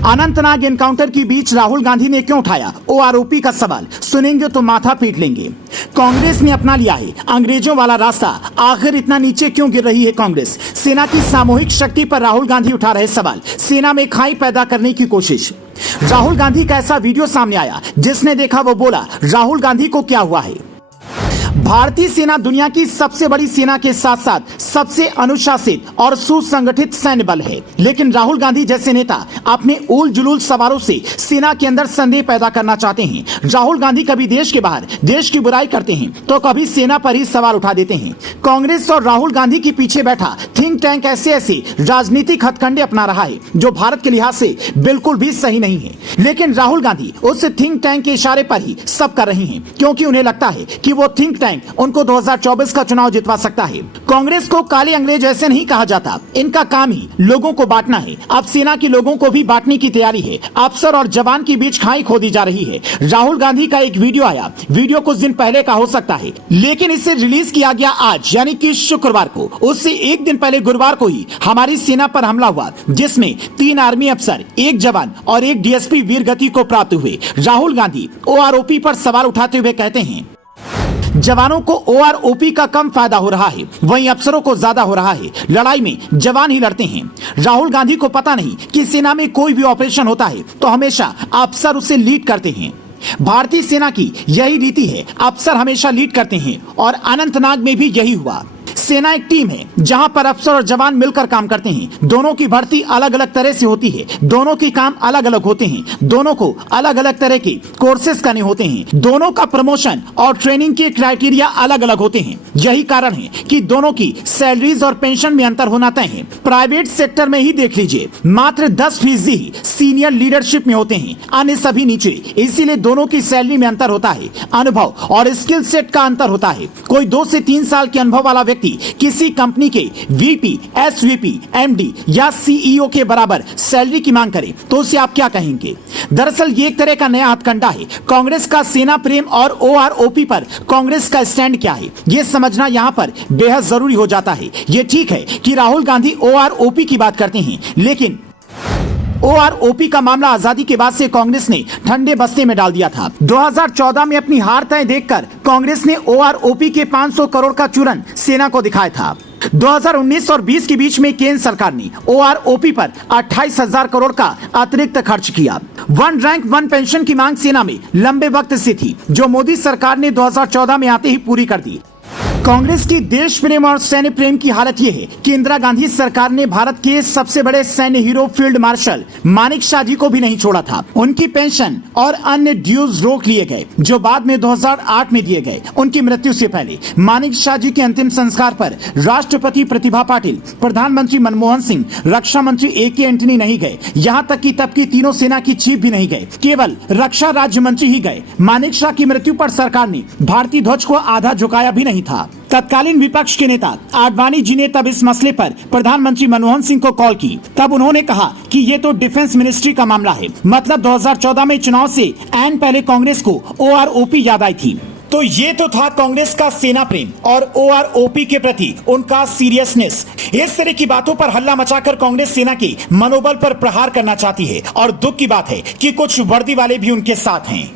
Anantnag encounter के बीच राहुल गांधी ने क्यों उठाया ओआरओपी का सवाल? सुनेंगे तो माथा पीट लेंगे। कांग्रेस ने अपना लिया है अंग्रेजों वाला रास्ता, आखिर इतना नीचे क्यों गिर रही है कांग्रेस? सेना की सामूहिक शक्ति पर राहुल गांधी उठा रहे सवाल, सेना में खाई पैदा करने की कोशिश। राहुल गांधी का ऐसा वीडियो सामने आया, जिसने देखा वो बोला राहुल गांधी को क्या हुआ है। भारतीय सेना दुनिया की सबसे बड़ी सेना के साथ साथ सबसे अनुशासित और सुसंगठित सैन्य बल है, लेकिन राहुल गांधी जैसे नेता अपने उल जुलूल सवालों से सेना के अंदर संदेह पैदा करना चाहते हैं। राहुल गांधी कभी देश के बाहर देश की बुराई करते हैं तो कभी सेना पर ही सवाल उठा देते हैं। कांग्रेस और राहुल गांधी के पीछे बैठा थिंक टैंक ऐसे ऐसे राजनीतिक हथकंडे अपना रहा है जो भारत के लिहाज से बिल्कुल भी सही नहीं है, लेकिन राहुल गांधी उस थिंक टैंक के इशारे पर ही सब कर रही हैं, क्योंकि उन्हें लगता है कि वो थिंक टैंक उनको 2024 का चुनाव जितवा सकता है। कांग्रेस को काले अंग्रेज ऐसे नहीं कहा जाता, इनका काम ही लोगों को बांटना है। अब सेना के लोगों को भी बांटने की तैयारी है। अफसर और जवान के बीच खाई खोदी जा रही है। राहुल गांधी का एक वीडियो आया, वीडियो कुछ दिन पहले का हो सकता है, लेकिन इसे रिलीज किया गया आज यानी कि शुक्रवार को। उससे एक दिन पहले गुरुवार को ही हमारी सेना पर हमला हुआ, जिसमें 3 आर्मी अफसर, 1 जवान और 1 डीएसपी वीरगति को प्राप्त हुए। राहुल गांधी ओआरओपी पर सवाल उठाते हुए कहते हैं जवानों को ओआरओपी का कम फायदा हो रहा है, वहीं अफसरों को ज्यादा हो रहा है। लड़ाई में जवान ही लड़ते हैं। राहुल गांधी को पता नहीं कि सेना में कोई भी ऑपरेशन होता है तो हमेशा अफसर उसे लीड करते हैं। भारतीय सेना की यही रीति है, अफसर हमेशा लीड करते हैं और अनंतनाग में भी यही हुआ। सेना एक टीम है जहां पर अफसर और जवान मिलकर काम करते हैं। दोनों की भर्ती अलग अलग तरह से होती है, दोनों के काम अलग अलग होते हैं, दोनों को अलग अलग तरह के कोर्सेज करने होते हैं, दोनों का प्रमोशन और ट्रेनिंग के क्राइटेरिया अलग अलग होते हैं। यही कारण है कि दोनों की सैलरीज और पेंशन में अंतर होना तय है। प्राइवेट सेक्टर में ही देख लीजिए, मात्र 10% ही सीनियर लीडरशिप में होते हैं, अन्य सभी नीचे। इसीलिए दोनों की सैलरी में अंतर होता है, अनुभव और स्किल सेट का अंतर होता है। कोई 2 से 3 साल के अनुभव वाला व्यक्ति किसी कंपनी के वीपी, एसवीपी, एमडी या सीईओ के बराबर सैलरी की मांग करे तो उसे आप क्या कहेंगे? दरअसल ये एक तरह का नया हथकंडा है। कांग्रेस का सेना प्रेम और ओआरओपी पर कांग्रेस का स्टैंड क्या है, ये समझना यहाँ पर बेहद जरूरी हो जाता है। ये ठीक है कि राहुल गांधी ओआरओपी की बात करते हैं, लेकिन ओआरओपी का मामला आजादी के बाद से कांग्रेस ने ठंडे बस्ते में डाल दिया था। 2014 में अपनी हार तय देखकर कांग्रेस ने ओआरओपी के 500 करोड़ का चूरन सेना को दिखाया था। 2019 और 20 के बीच में केंद्र सरकार ने ओआरओपी पर 28,000 करोड़ का अतिरिक्त खर्च किया। 1 रैंक 1 पेंशन की मांग सेना में लंबे वक्त से थी, जो मोदी सरकार ने 2014 में आते ही पूरी कर दी। कांग्रेस की देश प्रेम और सैन्य प्रेम की हालत यह है कि इंदिरा गांधी सरकार ने भारत के सबसे बड़े सैन्य हीरो फील्ड मार्शल मानेकशॉ जी को भी नहीं छोड़ा था। उनकी पेंशन और अन्य ड्यूज रोक लिए गए, जो बाद में 2008 में दिए गए। उनकी मृत्यु से पहले मानेकशॉ जी के अंतिम संस्कार पर राष्ट्रपति प्रतिभा पाटिल, प्रधानमंत्री मनमोहन सिंह, रक्षा मंत्री AK एंटनी नहीं गए। यहाँ तक कि तब की तीनों सेना की चीफ भी नहीं गए, केवल रक्षा राज्य मंत्री ही गए। मानेकशॉ की मृत्यु पर सरकार ने भारतीय ध्वज को आधा झुकाया भी नहीं था। तत्कालीन विपक्ष के नेता आडवाणी जी ने तब इस मसले पर प्रधानमंत्री मनमोहन सिंह को कॉल की। तब उन्होंने कहा कि ये तो डिफेंस मिनिस्ट्री का मामला है। मतलब 2014 में चुनाव से ऐन पहले कांग्रेस को ओआरओपी याद आई थी। तो ये तो था कांग्रेस का सेना प्रेम और ओआरओपी के प्रति उनका सीरियसनेस। इस तरह की बातों पर हल्ला मचाकर कांग्रेस सेना के मनोबल पर प्रहार करना चाहती है, और दुख की बात है कि कुछ वर्दी वाले भी उनके साथ हैं।